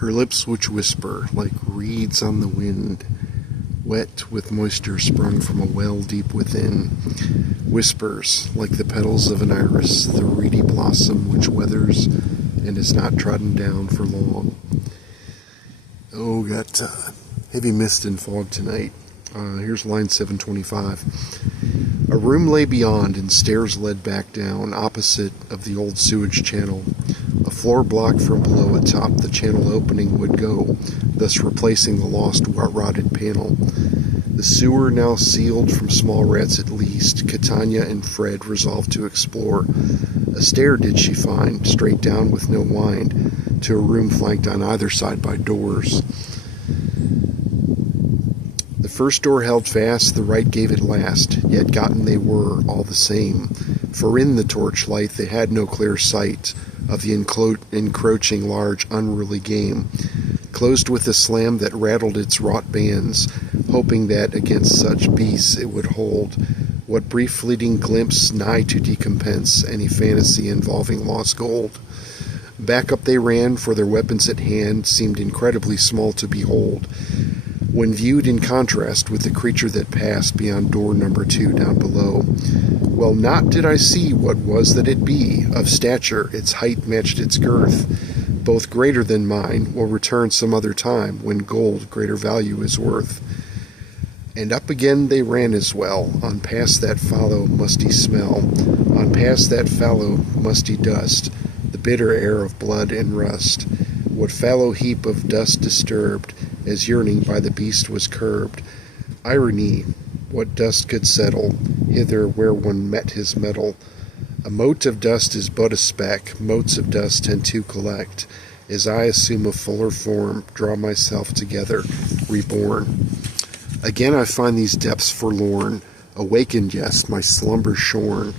Her lips which whisper like reeds on the wind, wet with moisture sprung from a well deep within, whispers like the petals of an iris, the reedy blossom which weathers and is not trodden down for long. Oh, got heavy mist and fog tonight. Here's line 725. A room lay beyond, and stairs led back down, opposite of the old sewage channel. A floor block from below atop the channel opening would go, thus replacing the lost rotted panel. The sewer now sealed from small rats at least, Catania and Fred resolved to explore. A stair did she find, straight down with no wind, to a room flanked on either side by doors. The first door held fast, the right gave it last, yet gotten they were, all the same. For in the torchlight they had no clear sight of the encroaching large unruly game, closed with a slam that rattled its wrought bands, hoping that against such beasts it would hold what brief fleeting glimpse nigh to decompense any fantasy involving lost gold. Back up they ran, for their weapons at hand seemed incredibly small to behold, when viewed in contrast with the creature that passed beyond door number 2 down below. Well, not did I see what was that it be, of stature its height matched its girth, both greater than mine, will return some other time, when gold greater value is worth. And up again they ran as well, on past that fallow musty smell, on past that fallow musty dust, the bitter air of blood and rust. What fallow heap of dust disturbed, as yearning by the beast was curbed. Irony, what dust could settle hither where one met his mettle? A mote of dust is but a speck, motes of dust tend to collect, as I assume a fuller form, draw myself together, reborn. Again I find these depths forlorn, awakened, yes, my slumber shorn,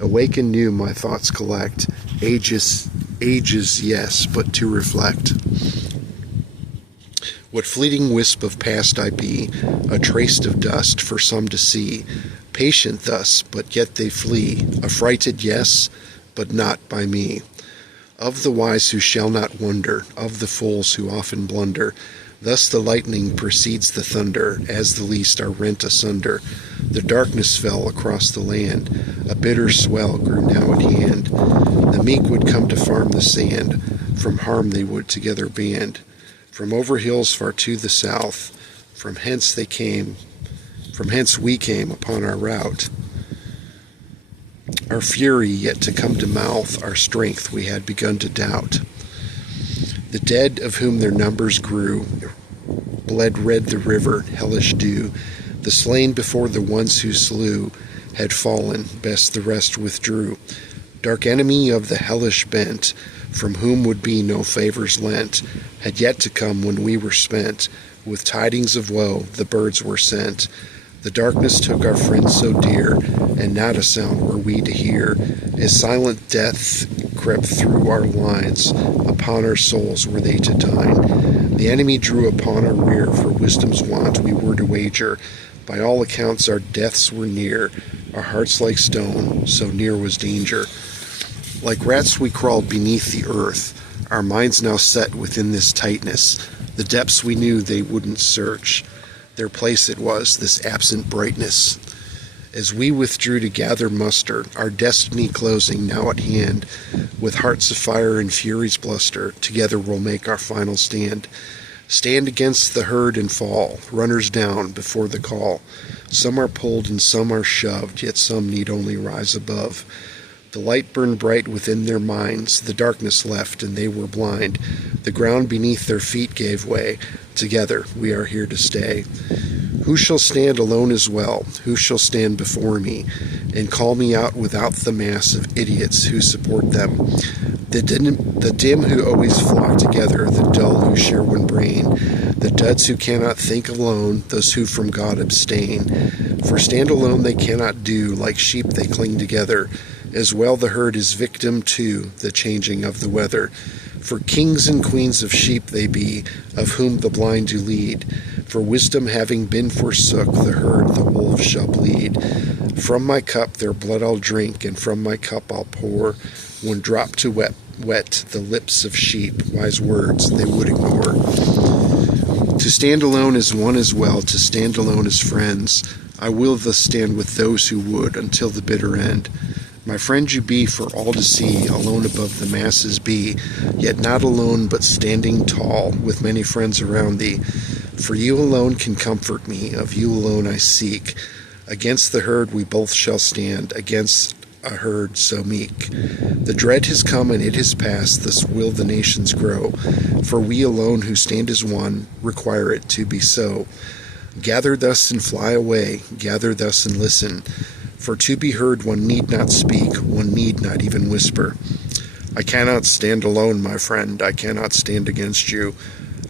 awakened new my thoughts collect, ages, yes, but to reflect. What fleeting wisp of past I be, a trace of dust for some to see, patient thus, but yet they flee, affrighted, yes, but not by me. Of the wise who shall not wonder, of the fools who often blunder, thus the lightning precedes the thunder, as the least are rent asunder. The darkness fell across the land, a bitter swell grew now at hand. The meek would come to farm the sand, from harm they would together band. From over hills far to the south, from hence we came upon our route. Our fury yet to come to mouth, our strength we had begun to doubt. The dead, of whom their numbers grew, bled red the river, hellish dew. The slain before the ones who slew had fallen, best the rest withdrew. Dark enemy of the hellish bent, from whom would be no favors lent, had yet to come when we were spent. With tidings of woe the birds were sent. The darkness took our friends so dear, and not a sound were we to hear, as silent death crept through our lines, upon our souls were they to dine. The enemy drew upon our rear, for wisdom's want we were to wager. By all accounts our deaths were near, our hearts like stone, so near was danger. Like rats we crawled beneath the earth, our minds now set within this tightness. The depths we knew they wouldn't search, their place it was, this absent brightness. As we withdrew to gather muster, our destiny closing now at hand, with hearts afire and fury's bluster, together we'll make our final stand. Stand against the herd and fall, runners down before the call. Some are pulled and some are shoved, yet some need only rise above. The light burned bright within their minds, the darkness left and they were blind. The ground beneath their feet gave way, together we are here to stay. Who shall stand alone as well? Who shall stand before me and call me out without the mass of idiots who support them? The dim who always flock together, the dull who share one brain, the duds who cannot think alone, those who from God abstain. For stand alone they cannot do, like sheep they cling together. As well the herd is victim to the changing of the weather. For kings and queens of sheep they be, of whom the blind do lead. For wisdom having been forsook, the herd the wolves shall bleed. From my cup their blood I'll drink, and from my cup I'll pour one drop to wet the lips of sheep. Wise words they would ignore. To stand alone as one as well, to stand alone as friends. I will thus stand with those who would, until the bitter end. My friend you be for all to see, alone above the masses be, yet not alone but standing tall, with many friends around thee. For you alone can comfort me, of you alone I seek. Against the herd we both shall stand, against a herd so meek. The dread has come and it has passed, thus will the nations grow. For we alone who stand as one, require it to be so. Gather thus and fly away, gather thus and listen. For to be heard one need not speak, one need not even whisper. I cannot stand alone, my friend, I cannot stand against you.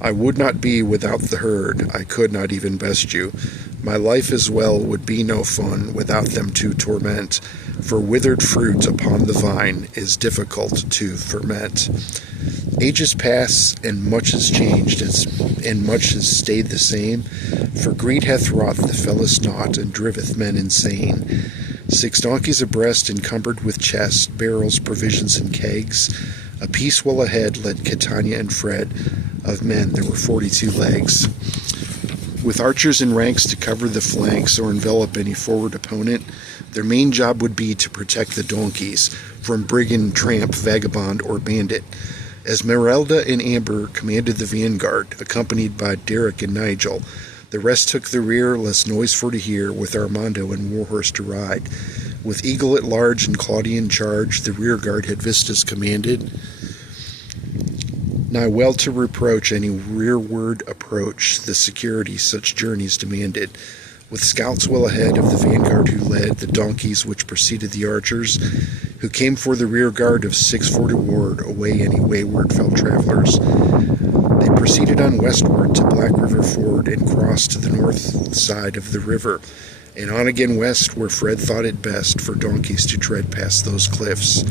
I would not be without the herd, I could not even best you. My life as well would be no fun without them to torment, for withered fruit upon the vine is difficult to ferment. Ages pass, and much has changed, and much has stayed the same, for greed hath wrought the fellest naught, and driveth men insane. 6 donkeys abreast, encumbered with chests, barrels, provisions, and kegs. A piece well ahead led Catania and Fred. Of men there were 42 legs. With archers in ranks to cover the flanks or envelop any forward opponent, their main job would be to protect the donkeys from brigand, tramp, vagabond, or bandit. Esmeralda and Amber commanded the vanguard, accompanied by Derek and Nigel. The rest took the rear, less noise for to hear, with Armando and Warhorse to ride. With Eagle at large and Claudia in charge, the rear guard had vistas commanded. Nigh well to reproach any rearward approach, the security such journeys demanded. With scouts well ahead of the vanguard who led the donkeys which preceded the archers, who came for the rear guard of 640 ward, away any wayward fell travelers. They proceeded on westward to Black River Ford and crossed to the north side of the river, and on again west where Fred thought it best for donkeys to tread past those cliffs.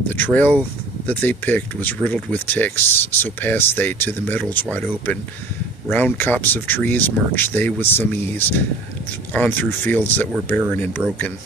The trail that they picked was riddled with ticks, so passed they to the meadows wide open. Round copse of trees marched they with some ease, on through fields that were barren and broken.